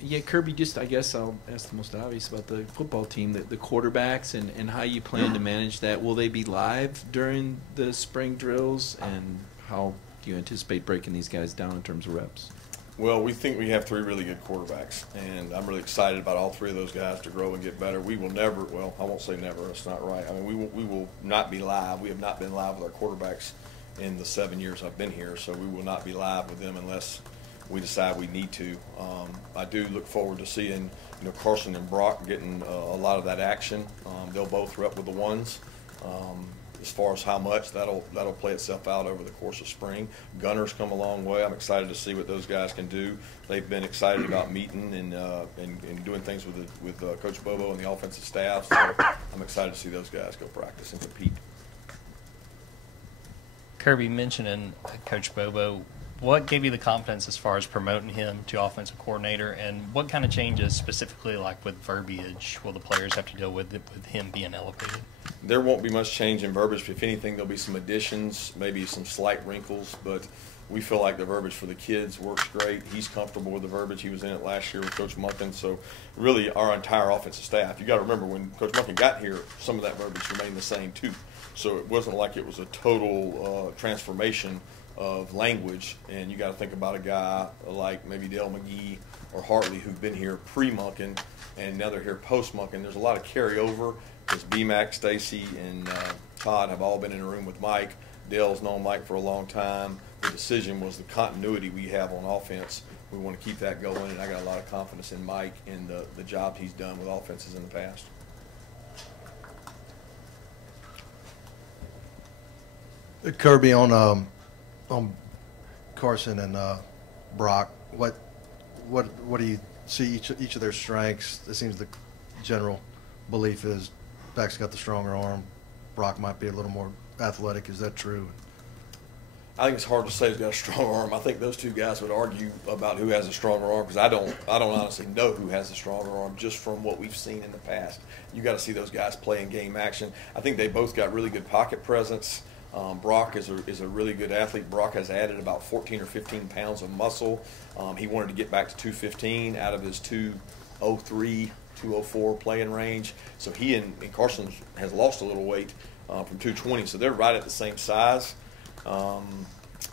Yeah, Kirby, just I guess I'll ask the most obvious about the football team, the quarterbacks, and how you plan to manage that. Will they be live during the spring drills, and how do you anticipate breaking these guys down in terms of reps? Well, we think we have three really good quarterbacks, and I'm really excited about all three of those guys to grow and get better. We will never, well, I won't say never, that's not right. I mean, we will not be live. We have not been live with our quarterbacks in the 7 years I've been here, so we will not be live with them unless we decide we need to. I do look forward to seeing, Carson and Brock getting a lot of that action. They'll both rep with the ones. As far as how much, that'll play itself out over the course of spring. Gunner's come a long way. I'm excited to see what those guys can do. They've been excited about meeting and doing things with Coach Bobo and the offensive staff. So I'm excited to see those guys go practice and compete. Kirby, mentioning Coach Bobo, what gave you the confidence as far as promoting him to offensive coordinator, and what kind of changes specifically, like with verbiage, will the players have to deal with him being elevated? There won't be much change in verbiage. If anything, there'll be some additions, maybe some slight wrinkles, but we feel like the verbiage for the kids works great. He's comfortable with the verbiage. He was in it last year with Coach Munkin. So really our entire offensive staff, you got to remember when Coach Munkin got here, some of that verbiage remained the same too. So it wasn't like it was a total transformation of language, and you got to think about a guy like maybe Dale McGee or Hartley who've been here pre-Munkin and now they're here post-Munkin. There's a lot of carryover because B-Mac, Stacy, and Todd have all been in a room with Mike. Dale's known Mike for a long time. The decision was the continuity we have on offense. We want to keep that going, and I got a lot of confidence in Mike and the job he's done with offenses in the past. Kirby, on Carson and Brock, what do you see each of their strengths? It seems the general belief is Beck's got the stronger arm. Brock might be a little more athletic. Is that true? I think it's hard to say who's got a strong arm. I think those two guys would argue about who has a stronger arm because I don't honestly know who has a stronger arm just from what we've seen in the past. You got to see those guys play in game action. I think they both got really good pocket presence. Brock is a really good athlete. Brock has added about 14 or 15 pounds of muscle. He wanted to get back to 215 out of his 203, 204 playing range. So he and Carson has lost a little weight from 220. So they're right at the same size.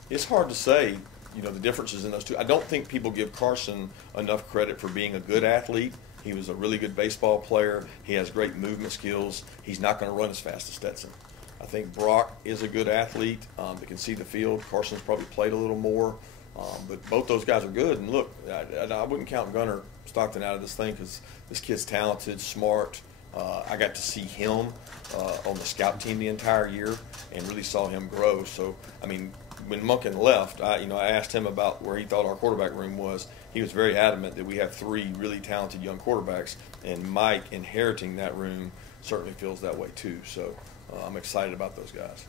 It's hard to say, the differences in those two. I don't think people give Carson enough credit for being a good athlete. He was a really good baseball player. He has great movement skills. He's not going to run as fast as Stetson. I think Brock is a good athlete that can see the field. Carson's probably played a little more, but both those guys are good. And look, I wouldn't count Gunner Stockton out of this thing because this kid's talented, smart. I got to see him on the scout team the entire year and really saw him grow. So, I mean, when Munkin left, I asked him about where he thought our quarterback room was. He was very adamant that we have three really talented young quarterbacks, and Mike inheriting that room certainly feels that way too. So I'm excited about those guys.